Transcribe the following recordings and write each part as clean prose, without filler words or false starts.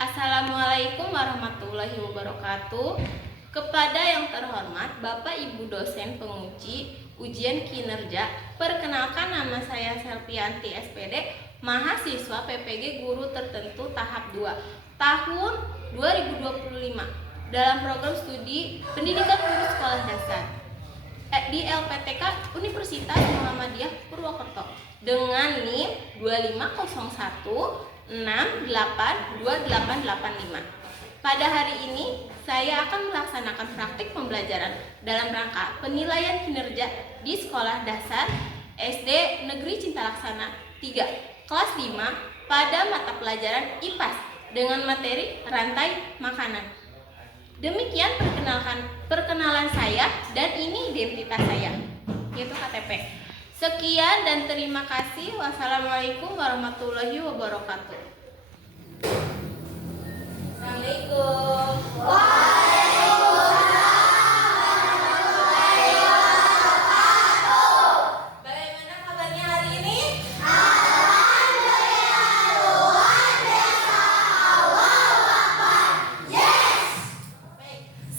Assalamualaikum warahmatullahi wabarakatuh. Kepada yang terhormat Bapak Ibu dosen penguji ujian kinerja, perkenalkan nama saya Selvianti SPD, mahasiswa PPG Guru Tertentu tahap 2 tahun 2025 dalam program studi Pendidikan Guru Sekolah Dasar di LPTK Universitas Muhammadiyah Purwokerto dengan NIM 2501682885. Pada hari ini saya akan melaksanakan praktik pembelajaran dalam rangka penilaian kinerja di Sekolah Dasar SD Negeri Cinta Laksana 3 kelas 5 pada mata pelajaran IPAS dengan materi rantai makanan. Demikian perkenalan saya, dan ini identitas saya, yaitu KTP. Sekian dan terima kasih. Wassalamualaikum warahmatullahi wabarakatuh. Assalamualaikum. Bagaimana kabarnya hari ini?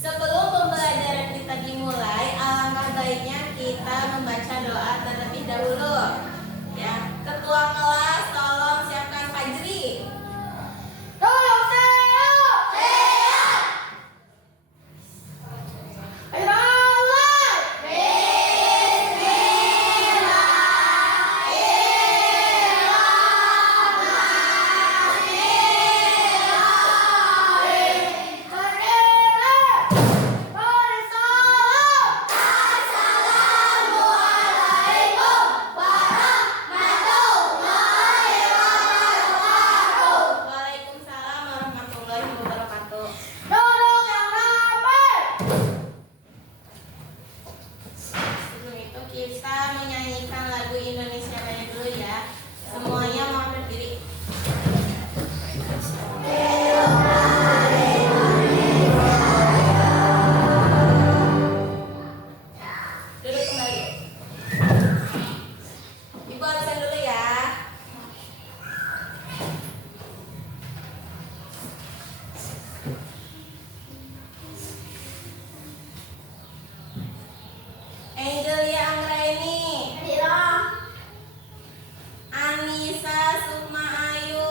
Sebelum pembelajaran kita dimulai, alangkah baiknya kita membaca doa terlebih dahulu. Ya, ketua kelas tolong siapkan Fajri. Tolong saya. Ayo Waalaikumsalam warahmatullahi wabarakatuh. duduk yang rapat. Sebelum itu kita menyanyikan lagu Indonesia Raya dulu ya. Semuanya mau berdiri. Duduk kembali. Ibu absen dulu ya. Angelia Anggraini, Anissa Sukma Ayu,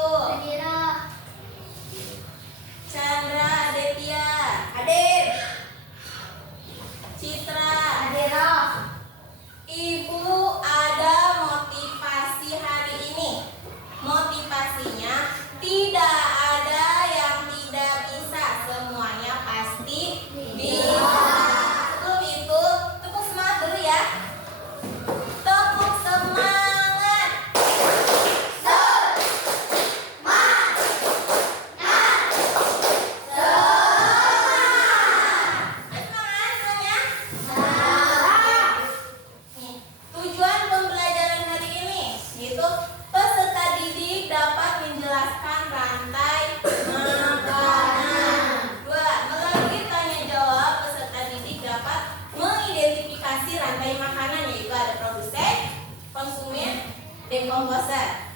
Chandra Aditya, Hadir. Citra. Hadirah. Ibu ada motivasi hari ini. Motivasinya tidak ada yang tidak bisa, semuanya pasti bisa. Sebelum itu tepuk semangat dulu ya. Tepuk semangat. Semangat semuanya. Nih, tujuan pembelajaran hari ini yaitu peserta didik dapat menjelaskan rantai makanan. 2. Melalui tanya jawab, peserta didik dapat mengidentifikasi rantai makanan, yaitu ada produsen, konsumen, dan komposer.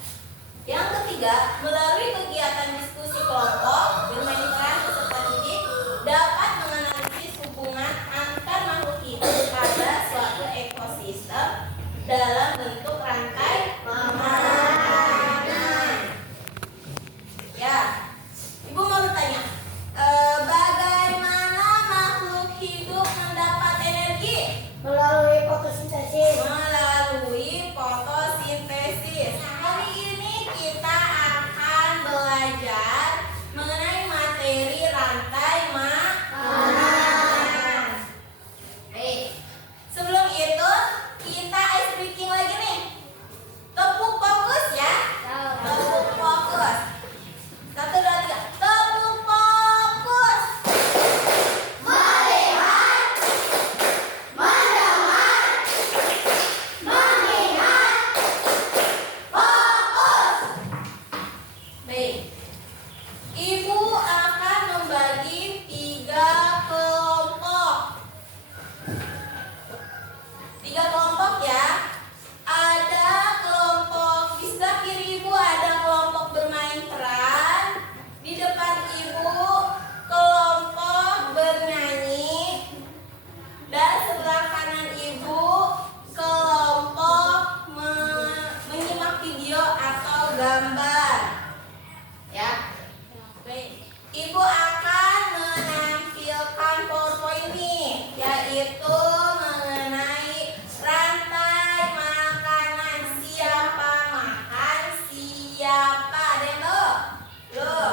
Yang ketiga, melalui kegiatan diskusi kelompok bermain peran, peserta didik dapat menganalisis hubungan antar makhluk hidup pada suatu ekosistem dalam bentuk rantai makanan. Ya, Ibu mau bertanya, bagaimana makhluk hidup mendapat energi? Melalui fotosintesis. Melalui fotosintesis. Hari ini kita akan belajar mengenai materi rantai makanan. Baik. Sebelum itu kita ice breaking lagi nih. Tepuk fokus ya. Tepuk fokus. 1, 2, 3. Tepuk fokus. Melihat, mendengar, mengingat, fokus. Baik. Ibu akan membagi Ibu akan menampilkan PowerPoint ini, yaitu mengenai rantai makanan. Siapa makan, siapa demo? Betul.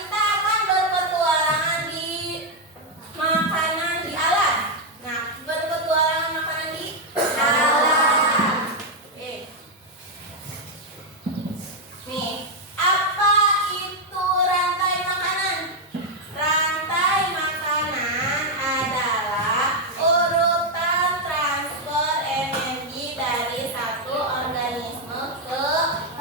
Kita akan berpetualangan di makanan di alam. Nah, berpetualangan makanan di alam. Nih, apa itu rantai makanan? Rantai makanan adalah urutan transfer energi dari satu organisme ke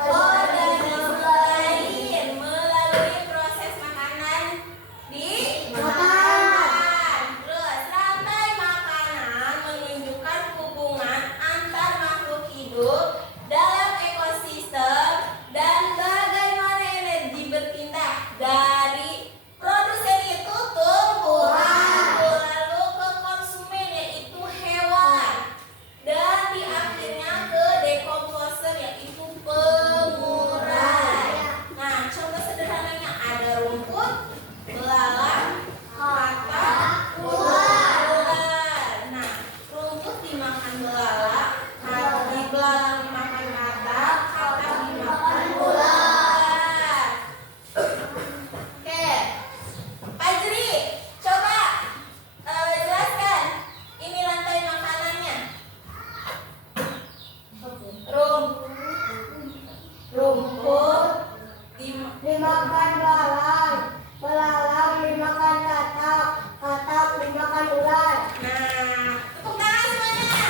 organisme lain melalui proses makanan di makanan. Terus, rantai makanan menunjukkan hubungan antar makhluk hidup dalam ekosistem dan bagaimana energi berpindah dari produsen itu tumbuhan lalu ke konsumen yaitu hewan dan di akhirnya ke dekomposer yaitu pengurai. Nah, contoh sederhananya ada rumput, belalang, katak, ular. Nah, rumput dimakan belalang, di belalang dimakan katak dimakan ular. Oke, Fajri, coba jelaskan ini rantai makanannya. Rumput Dimakan belalang, belalang dimakan katak, katak dimakan ular. Nah, tepuk tangan semuanya.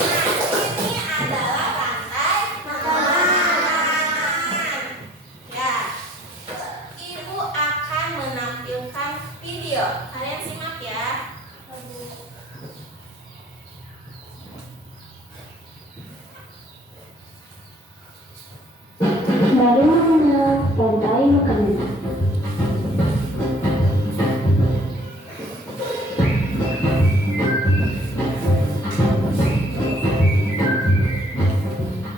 Nah, ini adalah rantai makanan. Ya, Ibu akan menampilkan video. Kalian simak ya. Bagaimana rantai makanan?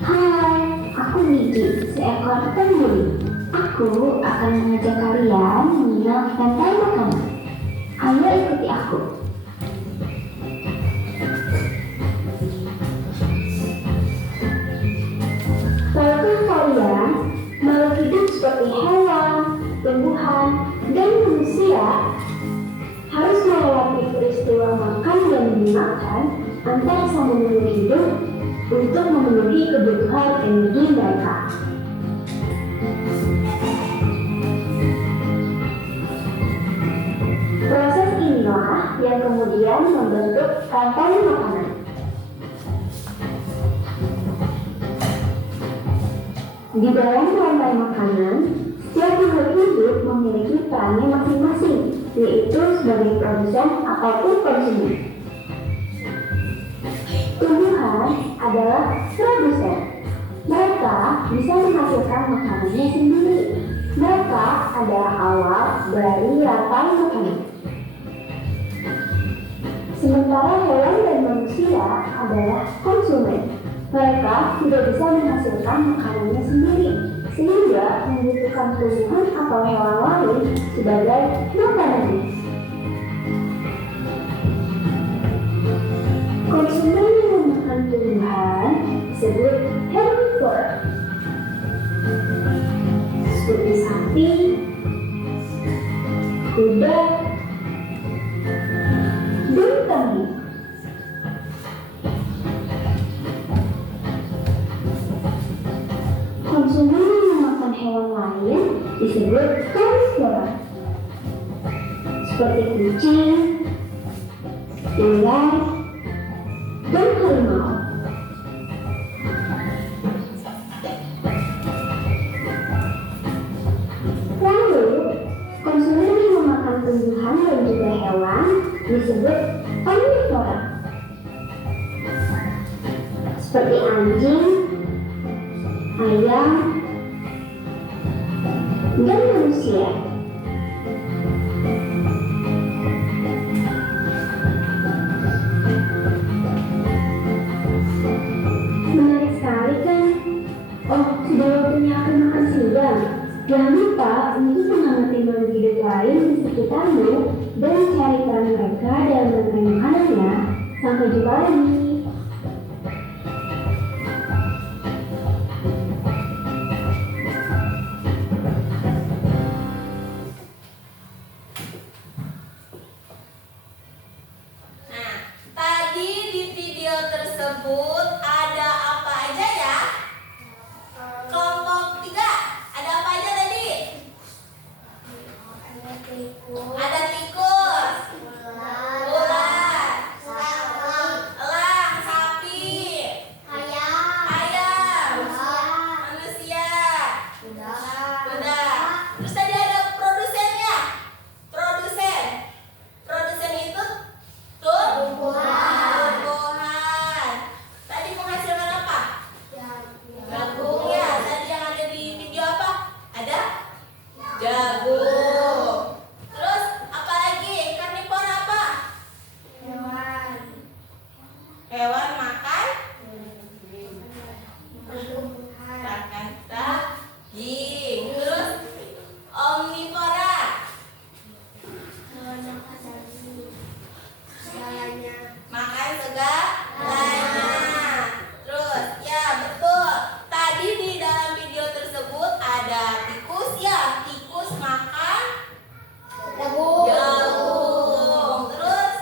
Hai, aku Niki, seekor penghuni. Aku akan mengajak kalian mengenal rantai makanan. Ayo ikuti aku. Tahukah kalian, makhluk hidup seperti hewan, tumbuhan, dan manusia harus melewati peristiwa makan dan dimakan antar sambungan hidup untuk memenuhi kebutuhan energi mereka. Proses inilah yang kemudian membentuk rantai makanan. Di dalam rantai makanan, setiap makhluk hidup memiliki perannya masing-masing, yaitu sebagai produsen ataupun konsumen. Tumbuhan adalah produsen. Mereka bisa menghasilkan makanannya sendiri. Mereka adalah awal dari rantai makanan. Sementara hewan dan manusia adalah konsumen. Mereka tidak bisa menghasilkan makanannya sendiri, sehingga membutuhkan tumbuhan atau hewan lain sebagai makanannya. Konsumen yang memakan tumbuhan disebut herbivore, seperti sapi, kuda, dan kambing. Konsumen yang memakan hewan lain disebut karnivora, seperti kucing, ular, dan harimau. Lalu, konsumen yang memakan tumbuhan dan juga hewan disebut omnivora, seperti anjing, ayam, dan manusia. Menarik sekali kan? Oh, sudah waktu waktunya aku makan siang. Jangan lupa untuk mengamati makhluk hidup lain di sekitarmu dan cari peran mereka dalam bermain makanannya. Sampai jumpa lagi. Nah, tadi di video tersebut ada apa aja ya? Kelompok 3, ada apa aja tadi? Ada tikus, ular, elang, sapi, ayam, manusia, kuda. Terus tadi ada produsennya. Produsen itu tumbuhan. Tadi menghasilkan apa? Jagung ya. Tadi yang ada di video apa? Ada jagung. Terus apa lagi? Karnivora apa? Hewan makan daging. Terus omnivora makan segalanya. Terus ya betul. Tadi di dalam video tersebut ada tikus ya. Tikus makan jagung. Terus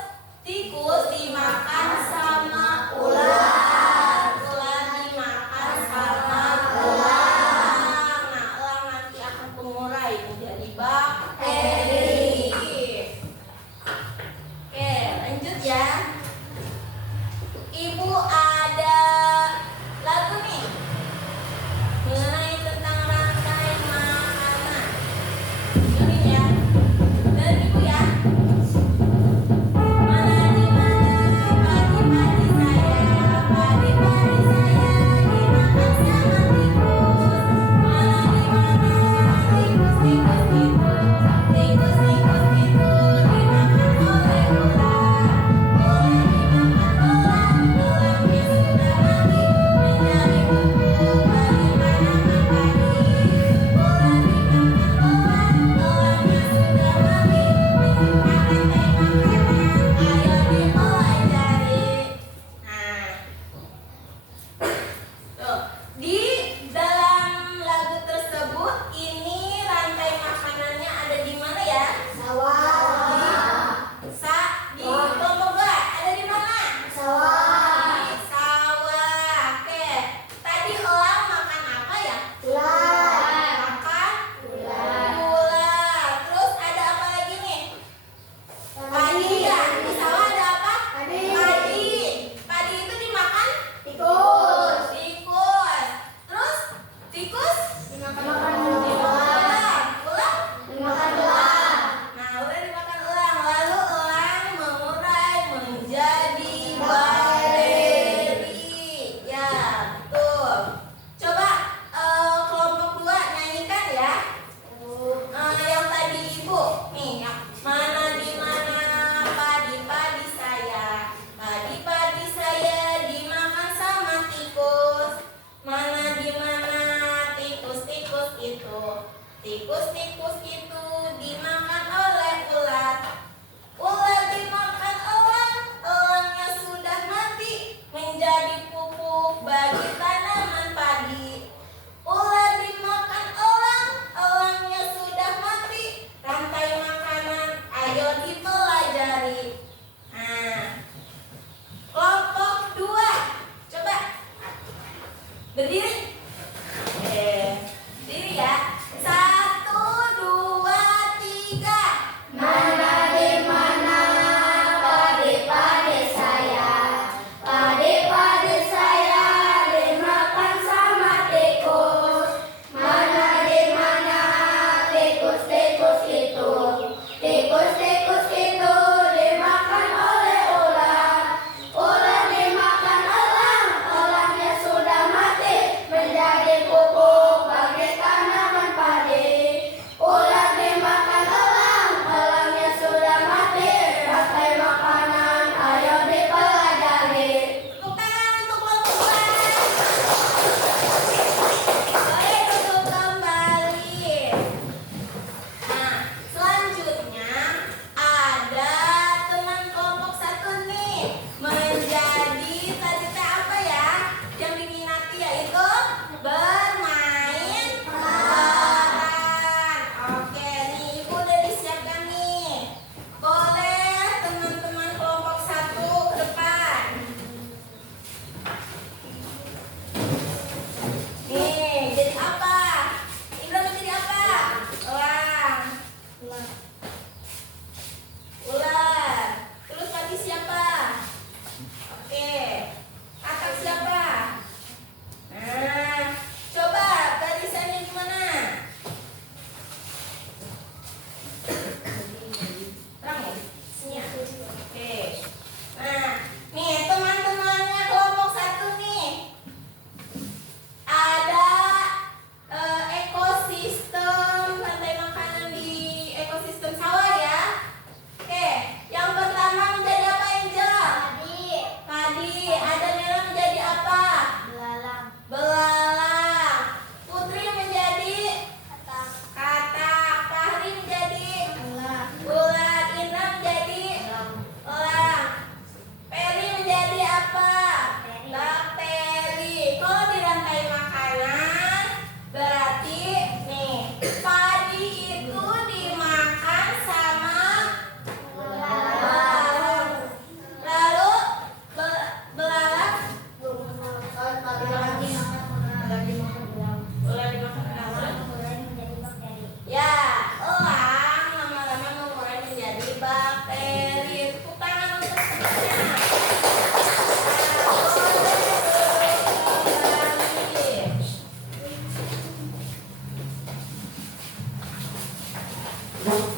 tikus dimakan sama ular. Ular dimakan sama elang. Nah, elang nanti akan mengurai menjadi bakteri. Oke, lanjut ya. Ibu ada lagu nih mengenai tentang rantai makanan. Ini ya, dari ibu ya. Mana di mana padi-padi saya, padi-padi saya dimakan sama tikus. Mana di mana tikus-tikus itu, tikus-tikus itu dimakan oleh ular. Ular dimakan elang, elangnya sudah mati menjadi pupuk bagi tanaman padi. Ular dimakan elang, elangnya sudah mati menyimpan rantai makanan. Ayo dipelajari. Nah, tuh di dalam lagu tersebut ini rantai makanannya ada di mana ya? Di kelompok 2 ada di mana? Di sawah. Oke. Tadi elang makan apa ya? Makan ular. Terus ada apa lagi nih? Padi ya. Di sawah ada apa? Padi. Padi itu dimakan tikus. Terus tikus dimakan ular. Nah, ular dimakan elang. Lalu elang mengurai menjadi bakteri. Ya, betul. Coba kelompok 2 nyanyikan ya. Yang tadi ibu nih ya. Mana di mana padi-padi saya, padi-padi saya dimakan sama tikus. Mana di mana tikus-tikus itu, tikus-tikus itu dimakan oleh ular. Ular dimakan elang, elangnya sudah mati menjadi pupuk bagi tanaman padi. Ular dimakan elang, elangnya sudah mati rantai makanan. Ayo dipelajari. Nah, kelompok 2 coba berdiri. Berdiri ya. 1, 2, Nah,